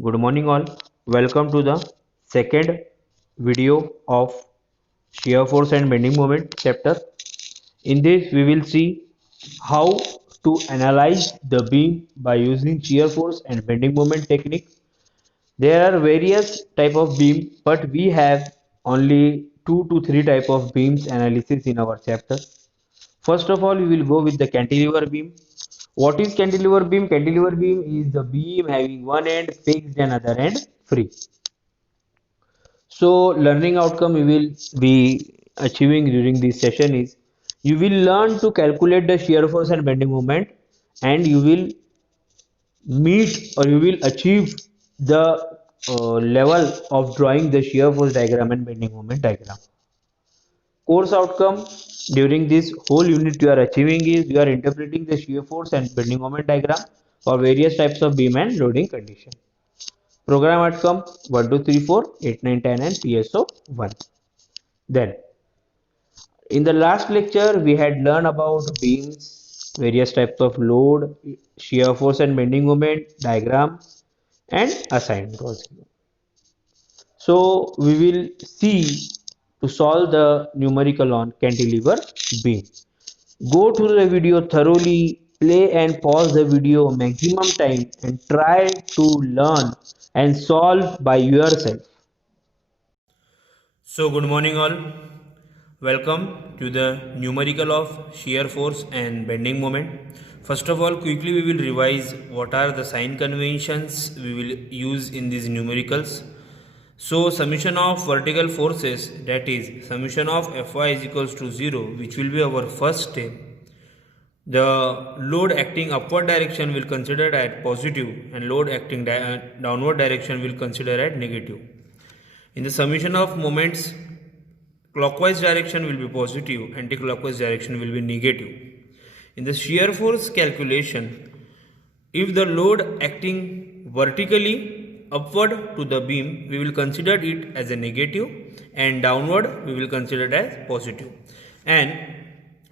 Good morning all. Welcome to the second video of shear force and bending moment chapter. In this we will see how to analyze the beam by using shear force and bending moment technique. There are various type of beam, but we have only 2 to 3 type of beams analysis in our chapter. First of all, we will go with the cantilever beam. What is cantilever beam? Cantilever beam is the beam having one end fixed and other end free. So learning outcome we will be achieving during this session is you will learn to calculate the shear force and bending moment, and you will meet or you will achieve the level of drawing the shear force diagram and bending moment diagram. Course outcome during this whole unit you are achieving is you are interpreting the shear force and bending moment diagram for various types of beam and loading condition. Program outcome 1, 2, 3, 4, 8, 9, 10 and PSO 1. Then in the last lecture we had learned about beams, various types of load, shear force and bending moment diagram and assignment was given. So we will see to solve the numerical on cantilever beam. Go to the video thoroughly, play and pause the video maximum time and try to learn and solve by yourself. So good morning all. Welcome to the numerical of shear force and bending moment. First of all, quickly we will revise what are the sign conventions we will use in these numericals. So summation of vertical forces, that is summation of Fy is equals to 0, which will be our first step. The load acting upward direction will consider at positive and load acting downward direction will consider at negative. In the summation of moments, clockwise direction will be positive, anti-clockwise direction will be negative. In the shear force calculation, if the load acting vertically upward to the beam, we will consider it as a negative, and downward we will consider it as positive. And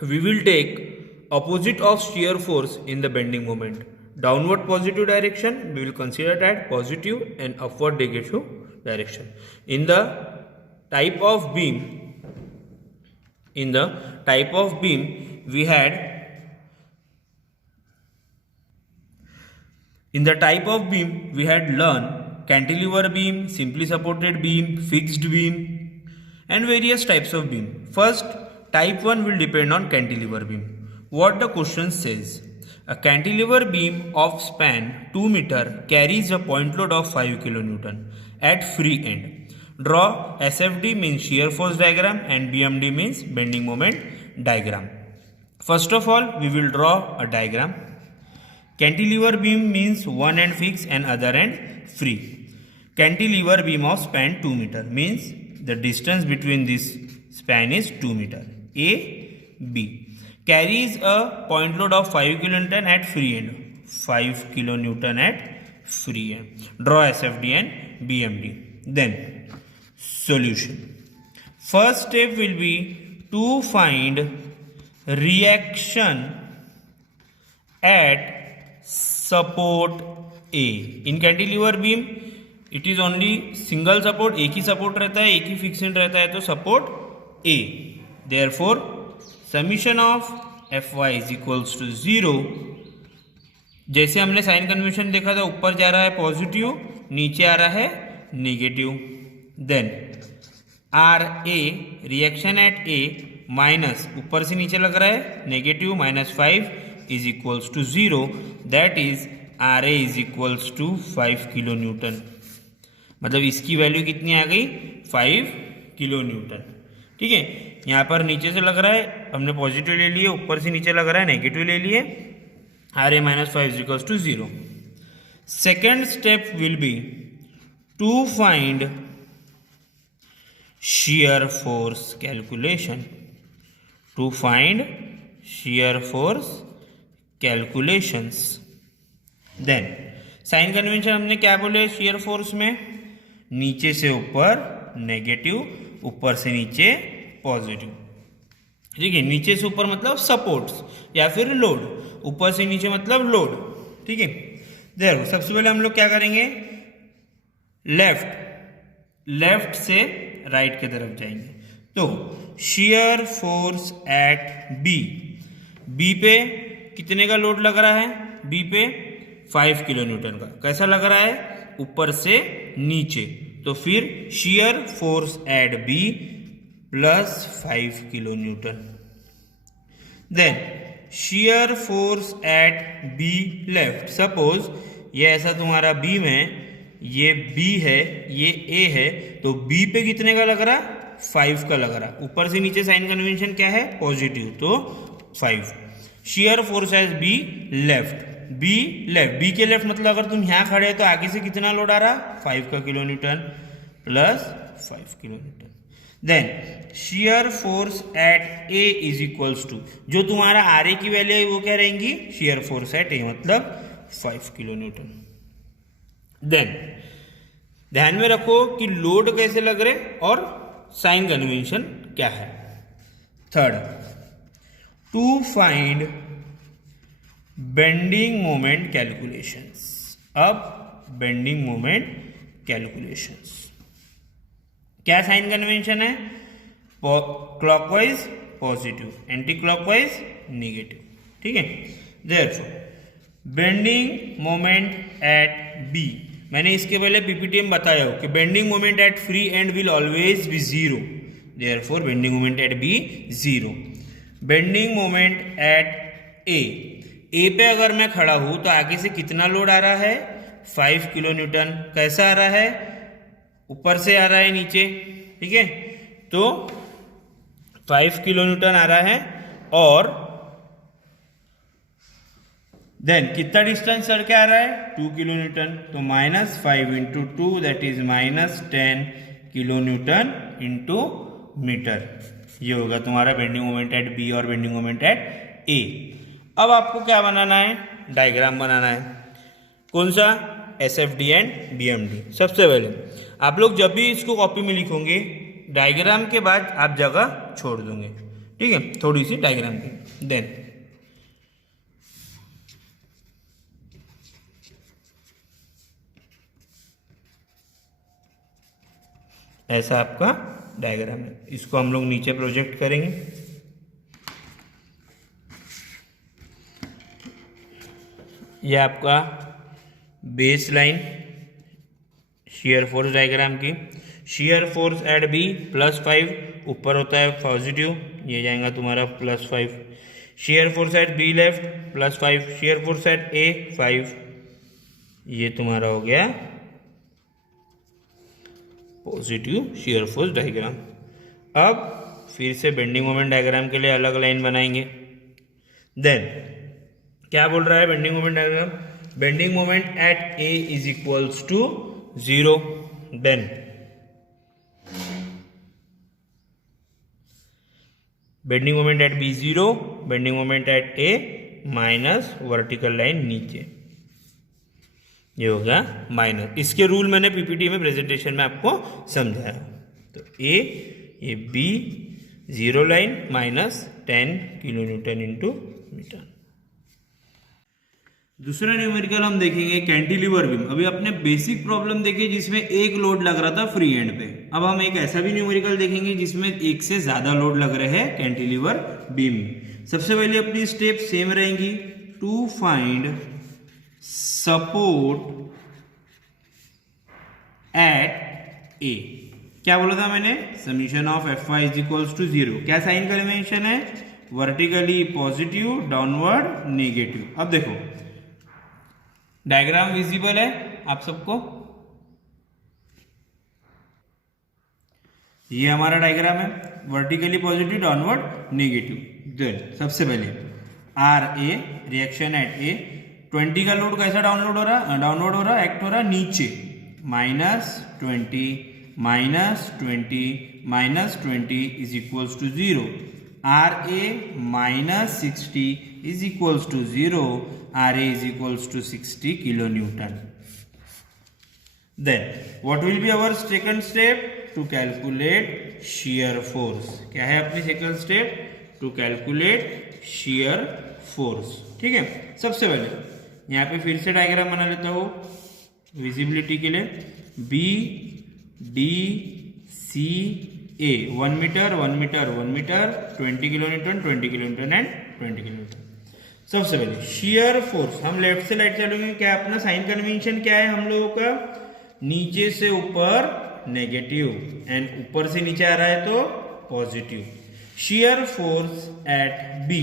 we will take opposite of shear force in the bending moment. Downward positive direction we will consider it as positive, and upward negative direction. In the type of beam, we had learned cantilever beam, simply supported beam, fixed beam and various types of beam. First, type 1 will depend on cantilever beam. What the question says: a cantilever beam of span 2 meter carries a point load of 5 kN at free end. Draw SFD means shear force diagram and BMD means bending moment diagram. First of all, we will draw a diagram. Cantilever beam means one end fixed and other end free. Cantilever beam of span 2 meter means the distance between this span is 2 meter. A, B. Carries a point load of 5 kN at free end. 5 kN at free end. Draw SFD and BMD. Then solution. First step will be to find reaction at support A. In cantilever beam it is only single support, एक ही support रहता है, एक ही fixed रहता है, तो support A. Therefore summation of Fy is equals to 0. जैसे हमने sign convention देखा था, ऊपर जा रहा है पॉजिटिव, नीचे आ रहा है negative. Then R A reaction at A minus ऊपर से नीचे लग रहा है negative -5 is equals to 0. That is R A is equals to 5 kilo newton. मतलब इसकी वैल्यू कितनी आ गई? 5 किलो न्यूटन. ठीक है, यहाँ पर नीचे से लग रहा है हमने पॉजिटिव ले लिए, ऊपर से नीचे लग रहा है नेगेटिव ले लिए. R A -5 is equals to 0. Second step will be to find shear force calculation. To find shear force calculations. Then sign convention हमने क्या बोले shear force में? नीचे से ऊपर नेगेटिव, ऊपर से नीचे पॉजिटिव. ठीक है, नीचे से ऊपर मतलब सपोर्ट्स या फिर लोड, ऊपर से नीचे मतलब लोड. ठीक है, देखो सबसे पहले हम लोग क्या करेंगे, लेफ्ट से राइट की तरफ जाएंगे। तो शियर फोर्स एट बी पे कितने का लोड लग रहा है? बी पे 5 किलो न्यूटन का। कैसा लग रहा है? ऊपर से नीचे। तो फिर shear force at B plus 5 kilo newton. Then shear force at B left. Suppose ये ऐसा तुम्हारा बीम है, ये बी है, ये ए है, तो बी पे कितने का लग रहा? 5 का लग रहा। ऊपर से नीचे साइन कन्वेंशन क्या है? पॉजिटिव, तो 5। Shear force at B left. B के लेफ्ट मतलब अगर तुम यहां खड़े हो तो आगे से कितना लोड आ रहा? 5 का kilo newton plus 5 kilo newton. Then shear force at A is equals to, जो तुम्हारा आर ए की वैल्यू है वो क्या रहेंगी? शियर फोर्स एट ए मतलब 5 किलो न्यूटन। देन ध्यान में रखो कि लोड कैसे लग रहे और साइन कन्वेंशन क्या है। Third, to find bending moment calculations. अब बेंडिंग मोमेंट कैलकुलेशंस, क्या साइन कन्वेंशन है? Clockwise positive, anti clockwise negative. ठीक है। Therefore bending moment at B, मैंने इसके पहले पीपीटी में बताया हो कि bending moment at free end will always be zero. Therefore bending moment at B zero. Bending moment at A पे अगर मैं खड़ा हूं तो आगे से कितना लोड आ रहा है? 5 किलो न्यूटन। कैसा आ रहा है? ऊपर से आ रहा है नीचे। ठीक है, तो 5 किलो न्यूटन आ रहा है। और देन कितना डिस्टेंस चढ़ के आ रहा है? 2 किलो न्यूटन। तो -5 into 2 that is -10 kilo newton into metre. ये होगा तुम्हारा बेंडिंग मोमेंट एट बी और बेंडिंग मोमेंट एट ए। अब आपको क्या बनाना है? डायग्राम बनाना है। कौन सा? SFD and BMD। सबसे पहले आप लोग जब भी इसको कॉपी में लिखोगे, डायग्राम के बाद आप जगह छोड़ दोगे। ठीक है, थोड़ी सी डायग्राम की। देन ऐसा आपका डायग्राम है। इसको हम लोग नीचे प्रोजेक्ट करेंगे। यह आपका base line shear force diagram की। शियर फोर्स एट बी +5, ऊपर होता है पॉजिटिव, ये जाएगा तुम्हारा +5। Shear force at B left +5। Shear force at A 5, ये तुम्हारा हो गया पॉजिटिव शियर फोर्स डायग्राम। अब फिर से बेंडिंग मोमेंट डायग्राम के लिए अलग लाइन बनाएंगे। देन क्या बोल रहा है bending moment diagram? Bending moment at A is equals to 0। Then bending moment at B 0, bending moment at A minus vertical line नीचे, ये होगा माइनस। इसके रूल मैंने पीपीटी में प्रेजेंटेशन में आपको समझाया। तो ये B 0 line -10 kilo newton into metre. दूसरा न्यूमेरिकल हम देखेंगे कैंटिलीवर बीम। अभी अपने बेसिक प्रॉब्लम देखिए जिसमें एक लोड लग रहा था फ्री एंड पे। अब हम एक ऐसा भी न्यूमेरिकल देखेंगे जिसमें एक से ज्यादा लोड लग रहे हैं कैंटिलीवर बीम। सबसे पहले अपनी स्टेप सेम रहेंगी। To find support at A. क्या बोला था मैंने? Summation of Fy is equals to 0। क्या साइन कन्वेंशन है? Vertically positive, downward negative. अब देखो डायग्राम विजिबल है आप सबको? ये हमारा डायग्राम है, vertically positive, downward negative. Then सबसे पहले RA रिएक्शन एट ए, 20 का लोड कैसा डाउनलोड हो रहा? डाउनलोड हो रहा, एक्ट हो रहा नीचे। -20 -20 is equals to 0। RA -60 is equals to 0. RA is equals to 60 kilonewton. Then what will be our second step? To calculate shear force. क्या है अपनी second step? To calculate shear force. ठीक है, सबसे पहले यहाँ पे फिर से डायग्राम बना लेता हूँ। विजिबिलिटी के लिए B D C A 1 metre 1 metre 1 metre 20 kilo newton 20 kilo newton and 20 kilo newton. सबसे पहले शियर फोर्स, हम लेफ्ट से राइट चलेंगे। क्या अपना साइन कन्वेंशन क्या है हम लोगों का? नीचे से ऊपर नेगेटिव एंड ऊपर से नीचे आ रहा है तो positive. Shear force at B,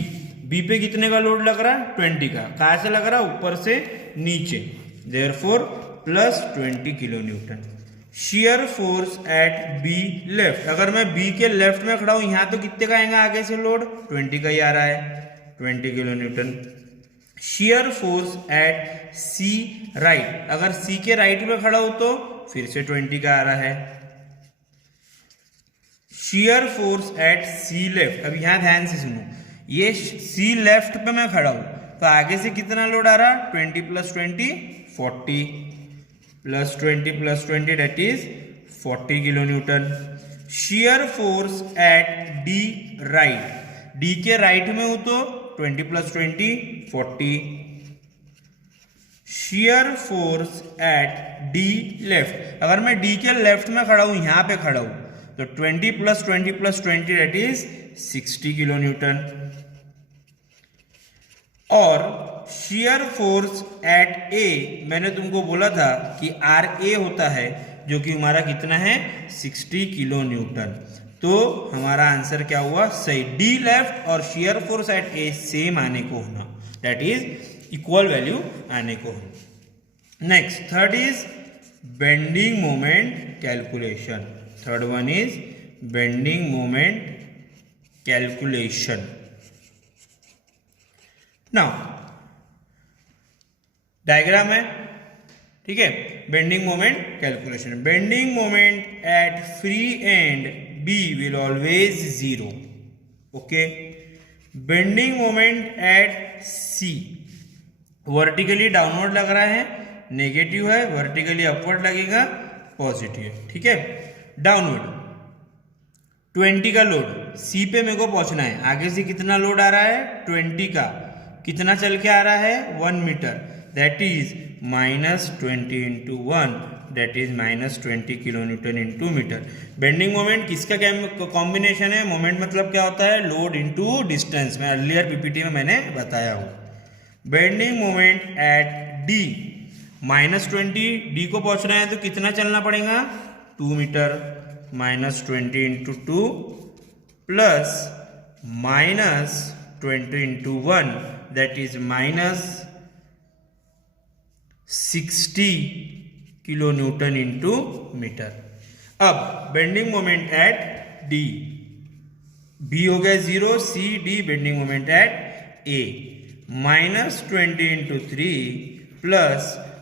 B पे कितने का लोड लग रहा है? 20 का। कहां से लग रहा है? ऊपर से नीचे, therefore plus 20 kilo newton. Shear force at B left, अगर मैं बी के लेफ्ट में खड़ा हूं यहां तो कितने का आएगा आगे से लोड? 20 का ही आ रहा है, 20 kilo newton. Shear force at C right, अगर सी के राइट में खड़ा हो तो फिर से 20 का आ रहा है। Shear force at C left, अब यहां ध्यान से सुनो, ये सी लेफ्ट पे मैं खड़ा हूं तो आगे से कितना लोड आ रहा? 20 plus 20 40 plus 20 plus 20 that is 40 kilo newton. Shear force at D right, D के राइट में हूं तो 20 plus 20 40। Shear force at D left, अगर मैं डी के लेफ्ट में खड़ा हूं यहां पे खड़ा हूं तो 20 plus 20 plus 20 that is 60 kilo Newton. और शियर फोर्स एट ए, मैंने तुमको बोला था कि आर ए होता है जो कि हमारा कितना है? 60 किलो न्यूटन। तो हमारा आंसर क्या हुआ? सही, डी लेफ्ट और shear force at A same आने को होना, दैट इज इक्वल वैल्यू आने को होना। Next third is bending moment calculation. Third one is bending moment calculation. Now diagram है, ठीक है। Bending moment calculation, bending moment at free and B will always 0. Okay. Bending moment at C, vertically downward लग रहा है negative है, vertically upward लगेगा positive है, ठीक है। डाउनवर्ड 20 का लोड C पे मेरे को पहुंचना है, आगे से कितना लोड आ रहा है? 20 का। कितना चल के आ रहा है? 1 metre, that is -20 into 1 that is -20 kilo newton into metre. Bending moment किसका कॉम्बिनेशन है? मोमेंट मतलब क्या होता है? Load into distance. मैं अर्लियर पीपीटी में मैंने बताया हूं। Bending moment at D, -20 D को पहुंचना है तो कितना चलना पड़ेगा? 2 metre, -20 into 2 plus -20 into 1 that is -60 kilo newton into metre. अब bending moment at D, B हो गया 0, C D, bending moment at A, -20 into 3 plus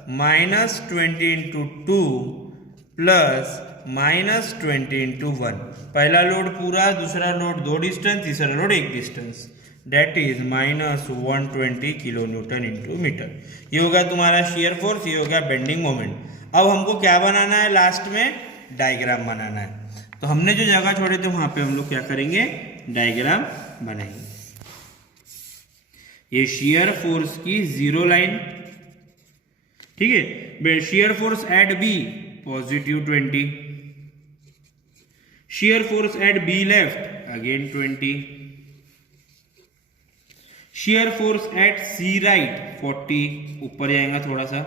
-20 into 2 plus -20 into 1। पहला लोड पूरा, दूसरा लोड 2 डिस्टेंस, तीसरा load 1 distance, that is -120 kilo newton into metre. ये हो गया तुम्हारा शियर फोर्स, ये हो गया बेंडिंग मोमेंट। अब हमको क्या बनाना है? लास्ट में डायग्राम बनाना है। तो हमने जो जगह छोड़े थे वहां पे हम लोग क्या करेंगे? डायग्राम बनाएंगे। ये शियर फोर्स की 0 लाइन, ठीक है। Shear force at B positive 20, shear force at B left again 20, shear force at C right 40, ऊपर जाएगा थोड़ा सा,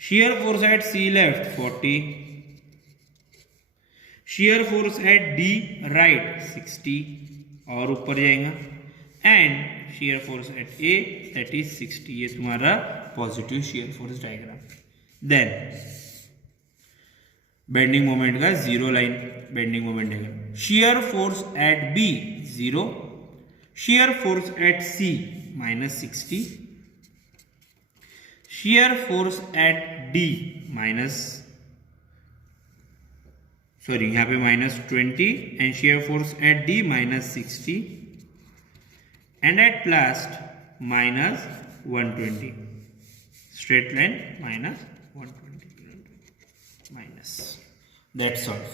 shear force at C left 40, shear force at D right 60 और ऊपर जाएगा, and shear force at A that is 60। ये तुम्हारा positive shear force diagram. Then bending moment का 0 line, bending moment diagram. Shear force at B 0, shear force at C -60, shear force at D यहाँ पे -20 and shear force at D -60 and at last -120, straight line -120 minus, that's all.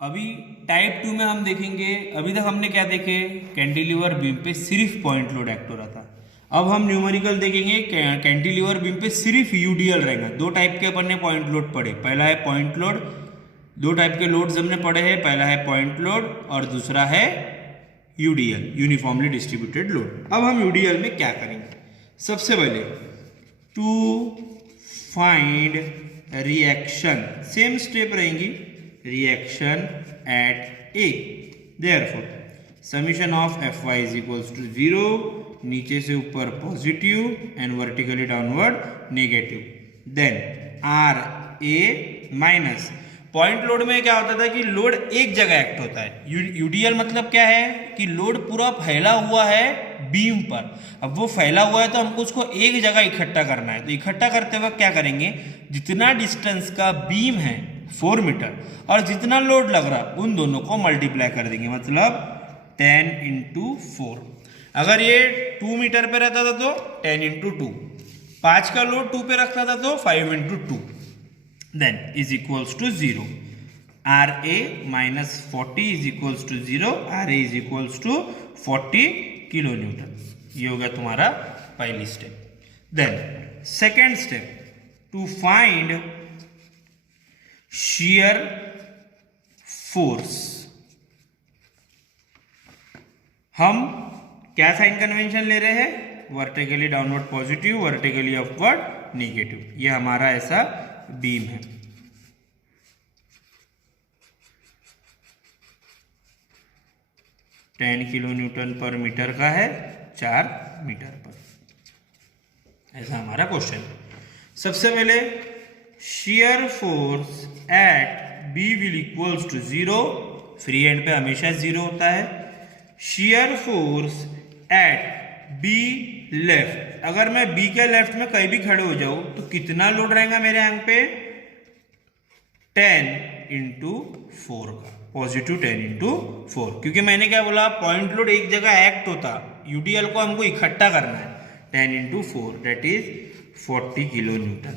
अभी type 2 में हम देखेंगे, अभी तक हमने क्या देखे? कैंटिलीवर बीम पे सिर्फ पॉइंट लोड एक्ट हो रहा था। अब हम न्यूमेरिकल देखेंगे कैंटिलीवर बीम पे सिर्फ यूडीएल रहेगा। दो टाइप के अपन ने पॉइंट लोड पढ़े, पहला है पॉइंट लोड, दो टाइप के लोड्स हमने पढ़े हैं, पहला है पॉइंट लोड और दूसरा है यूडीएल, यूनिफॉर्मली डिस्ट्रीब्यूटेड लोड। अब हम यूडीएल में क्या करेंगे, सबसे पहले to find reaction, same step रहेंगी, reaction at A, therefore summation of F Y is equals to 0, नीचे से ऊपर positive and vertically downward negative, then R A minus, point load में क्या होता था कि लोड एक जगह एक्ट होता है, यूडीएल मतलब क्या है कि लोड पूरा फैला हुआ है बीम पर। अब वो फैला हुआ है तो हमको उसको एक जगह इकट्ठा करना है, तो इकट्ठा करते वक्त क्या करेंगे, जितना डिस्टेंस का बीम है 4 मीटर और जितना लोड लग रहा उन दोनों को मल्टीप्लाई कर देंगे, मतलब 10 × 4। अगर ये 2 मीटर पे रहता था तो 10 × 2, 5 का लोड 2 पे रखता था तो 5 × 2, then is equals to 0, RA minus 40 is equals to 0, RA is equals to 40 kilo newton. ये हो गया तुम्हारा पहली step. Then second step, to find shear force, हम क्या साइन कन्वेंशन ले रहे हैं, vertically downward positive, vertically upward negative. ये हमारा ऐसा बीम है, ten kilo newton per metre का है, 4 मीटर पर, ऐसा हमारा क्वेश्चन है। सबसे पहले shear force at B will equals to 0, free end पे हमेशा 0 होता है। shear force at B left, अगर मैं B के लेफ्ट में कहीं भी खड़े हो जाऊं तो कितना लोड रहेगा मेरे यहाँ पे, 10 × 4 का, पॉजिटिव 10 × 4, क्योंकि मैंने क्या बोला, पॉइंट लोड एक जगह एक्ट होता, यूडीएल को हमको इकट्ठा करना है, 10 × 4 that is 40 kilo newton.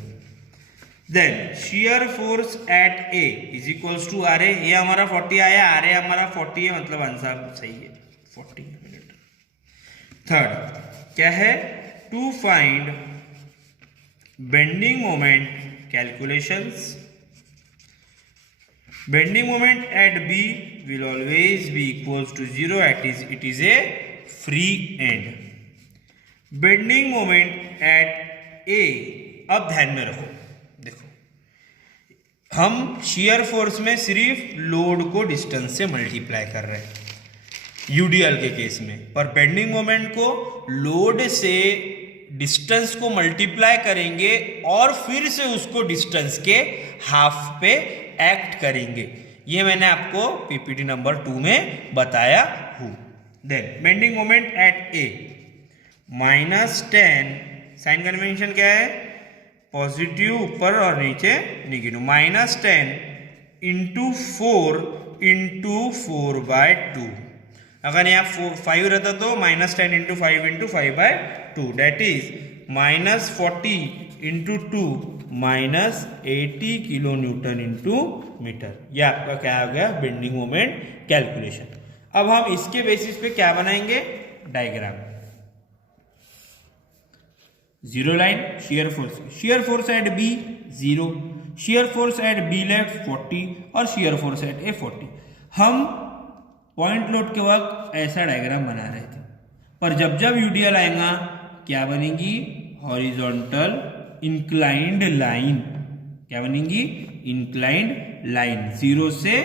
Then shear force at A is equals to RA, ये हमारा 40 आया, RA हमारा 40 है, मतलब आंसर सही है 40 मिनट। थर्ड क्या है, to find bending moment calculations, bending moment at B will always be equals to 0 at it is a free end, bending moment eight A। अब ध्यान में रखो, देखो हम shear फोर्स में सिर्फ लोड को डिस्टेंस से मल्टीप्लाई कर रहे हैं यूडीएल के केस में, पर बेंडिंग मोमेंट को लोड से डिस्टेंस को मल्टीप्लाई करेंगे और फिर से उसको डिस्टेंस के हाफ पे एक्ट करेंगे। ये मैंने आपको पीपीटी नंबर 2 में बताया हूँ। Then bending moment at A -10, sign convention क्या है, पॉजिटिव ऊपर और नीचे नेगेटिव, -10 × 4 × 4/2, अगर यहाँ 5 रहता तो -10 × 5 × 5/2, that is -40 × 2 -80 kilo newton × metre. ये आपका क्या हो गया, बेंडिंग मोमेंट कैलकुलेशन। अब हम इसके बेसिस पे क्या बनाएंगे, diagram. Zero line shear force at B 0, shear force at B left 40 और shear फोर्स एट A 40। हम पॉइंट लोड के वक्त ऐसा डायग्राम बना रहे थे, पर जब जब यूडीएल आएगा क्या बनेगी, हॉरिजॉन्टल इंक्लाइंड लाइन, क्या बनेगी, इंक्लाइंड लाइन 0 से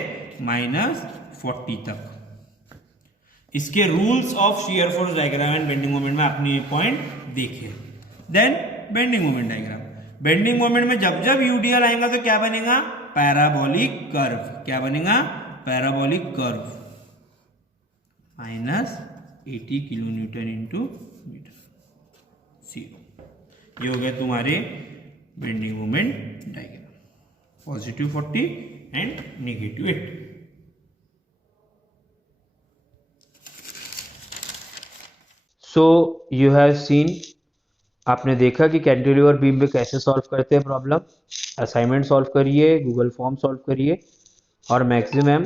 -40 तक। इसके rules of shear force diagram and bending moment में आपने ये पॉइंट देखे। Then bending moment diagram, bending moment में जब जब यूडीएल आएगा तो क्या बनेगा, पैराबोलिक कर्व, क्या बनेगा, parabolic curve, -80 kilo newton × metre, 0। ये हो गया तुम्हारे bending moment diagram, positive 40 and negative 80। So you have seen, आपने देखा कि कैंटिलीवर बीम पे कैसे सॉल्व करते हैं प्रॉब्लम। असाइनमेंट सॉल्व करिए, गूगल फॉर्म सॉल्व करिए और मैक्सिमम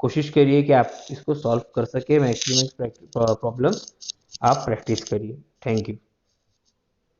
कोशिश करिए कि आप इसको सॉल्व कर सके, मैक्सिमम प्रॉब्लम आप प्रैक्टिस करिए। Thank you.